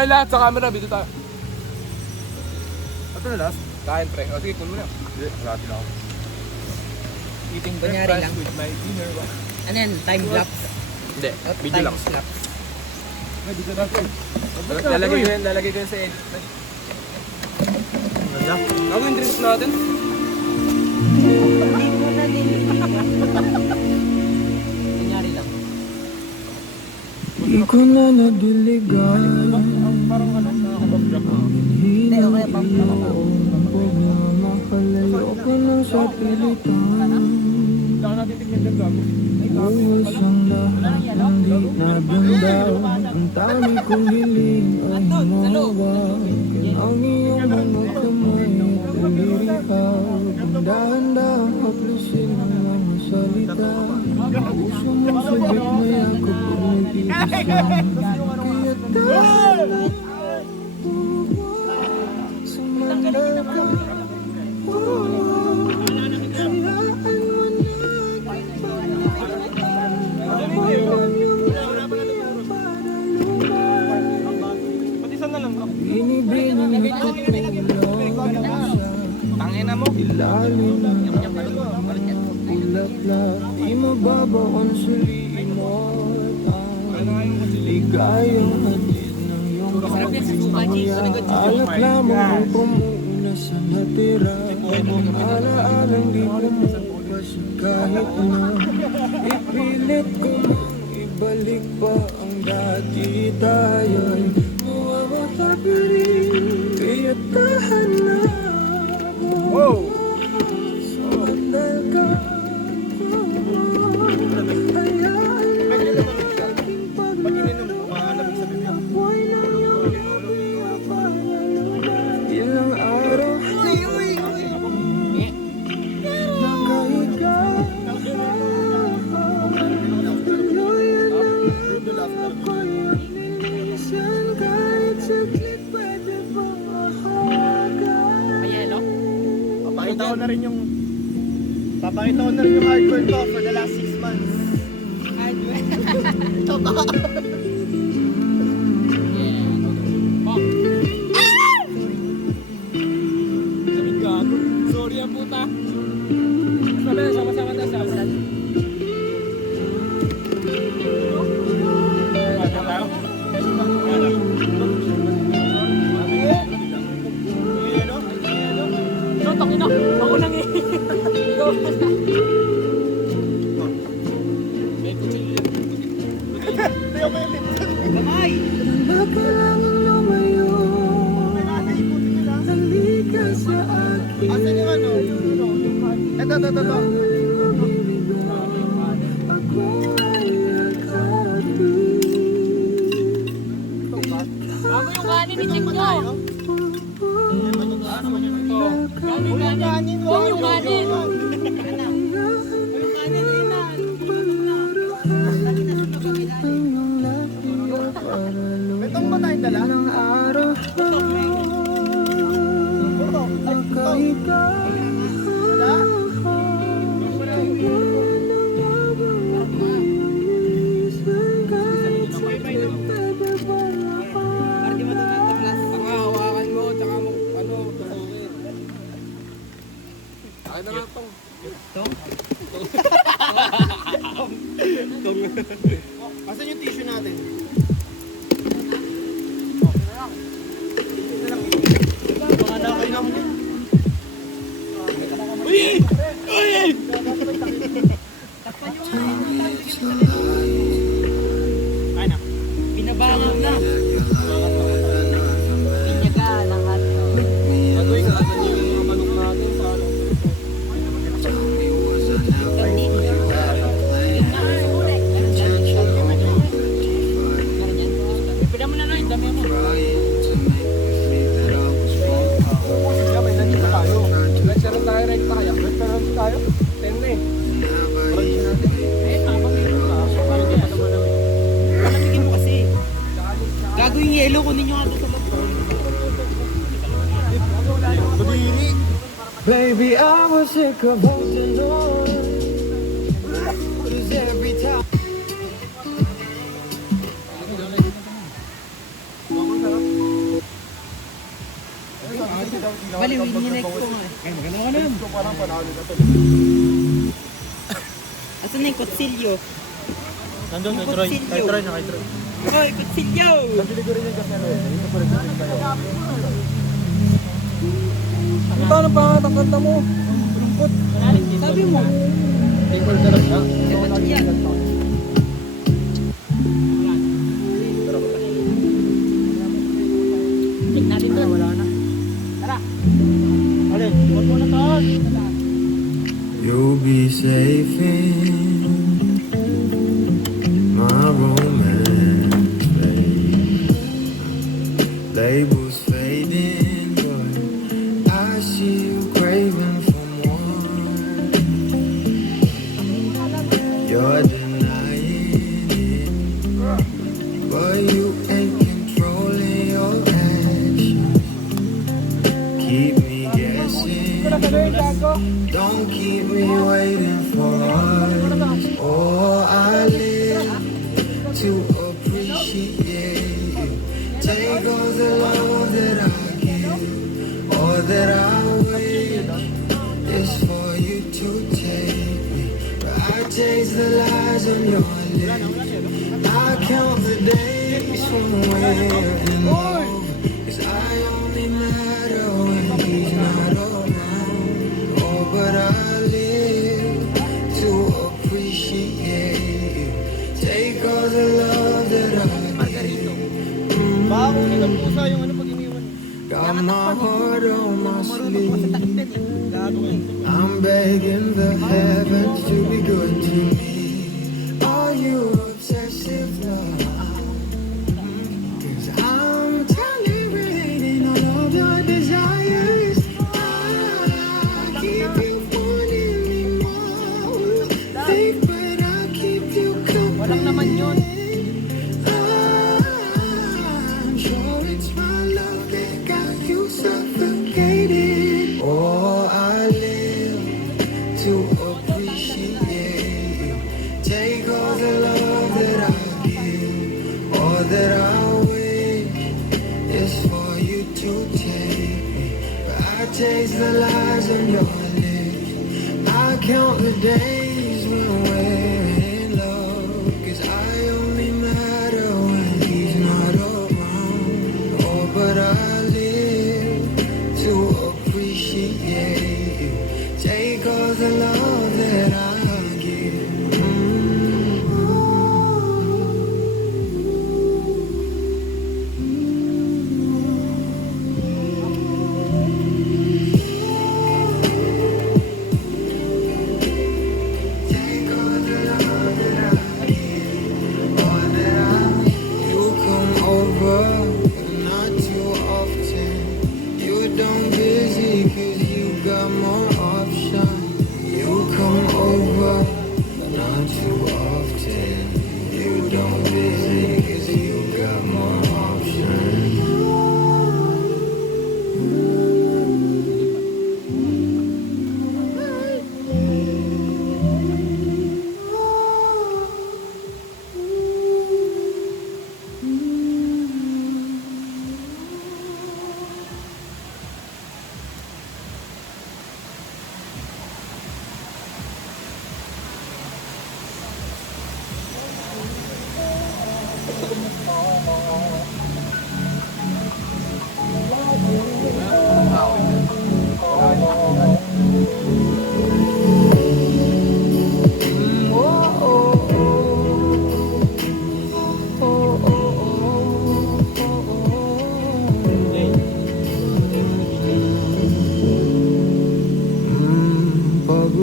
Ay, lahat sa camera, video tayo. Ito na last? Kain, pre. O, sige, kunin mo na. Hindi, natin ako. Eating Kunyari breakfast lang. with my dinner. Ano yan? Time lapse? Hindi, video lang. Time lapse. Ay, video natin. Lalagay ko yun sa edit. Wala. Ako yung drinks natin. Hindi mo na kunyari lang. Di ko na nadiligan. Parang ano, nakakapag-drop mo. Hindi, okay pa. Huwag na makalayo ka nang sa pilitan. Saan natin tignan dyan gago? Buwas ang lahat ng di nabindaw. Ang tami kong hiling ay mawag. Ang iyong mga kamay at nalirihaw. Ang dahan-dahang haplusin ang mga salita. Puso mo sabik na yakap pag nag-iisang. Kaya tahan at sumanda ka. Tangina mo. Ilalim ng ulat-lat. Di mababaw ang saliin mo. Ligayang hatid ng iyong pamilya. Alak lamang ang pamuna sa natira. Alaalang di pumupas kahit na ipilit ko mang ibalik pa ang dati. Tayo'y mawawatabi rin. Kaya tahan na. Wow! Sumandal ka. Hayaan mo aking pag-apoy na iyong panalunan. Ilang araw nakahiga. Tuluyan ang ako'y minsan kahit saglit pwede bang mahaga. Papakita ko na rin yung hardcore ko for the last 6 months. Sorry ang puta. Sama-sama na sa amin. Ako lang eh. Ikaw na. May kutsilyo. Kamay! Wala ka lang lumayo. Halika sa akin. Asan yung ano? Ito. Maling mabibigay. Ako ay Bago yung kanin, i-check nyo. Kanin. Huwag yung kanin. May tong ba tayong dala? Ilang araw nakahiga. Hawakan mo, tsaka mo, ano, tusukin. Akin na lang tong. Asan yung tissue natin? Mga nakay naman yun. Binabangan na. Pinyaga, lahat. Gagawin ka natin yung mga manok natin sa ano. Pila mo na lang, dami mo. Sige, may nandiyo pa tayo. Let's share tayo, right tayo. Let's share tayo. 10 na eh. Palamigin mo kasi. Gago yung yellow, kunin nyo nga ito sa loob. Baby, I was sick of holding on. 'Cause every time Baliwin niya next ko nga. Ay, maganda ka na yun. Ito parang panalo na to. Asan na yung kutsilyo? Nandun, kay Troy. Kay Troy na, kay Troy. Hoy, kutsilyo! Nabili ko rin yung kasi ano eh. Ito pa rin yung kayo. Ano ba ang pangatang mo? Lungkot. Sabi mo. Tingkol na lang siya. Dapat yan. Check natin doon. Wala na. Tara. Alin, huwag mo na taas. You'll be safe in my romance, babe. Labels fading, but I see you craving for more. You're denying it, but you ain't controlling your actions. Keep me guessing. Don't keep me waiting for us. Oh, I live to appreciate you. Take all the love that I give, all that I wish is for you to take me. But I taste the lies on your lips. I count the days from when and over, 'cause I only matter when he's not around. Oh, but I live to appreciate you. Take all the love that I give. Baka kunin ng pusa yung ano pag iniwan. Got my heart on my sleeve. I'm begging the heavens to be good to me. Are you obsessive love? 'Cause I'm tolerating all of your desires. I keep you wanting me more. Think, but I keep you company. Walang naman yun. I'm sure it's my love that got you suffocated. Oh, I live to appreciate you. Take all the love that I give, all that I wish is for you to take me. But I taste the lies on your lips. I count the days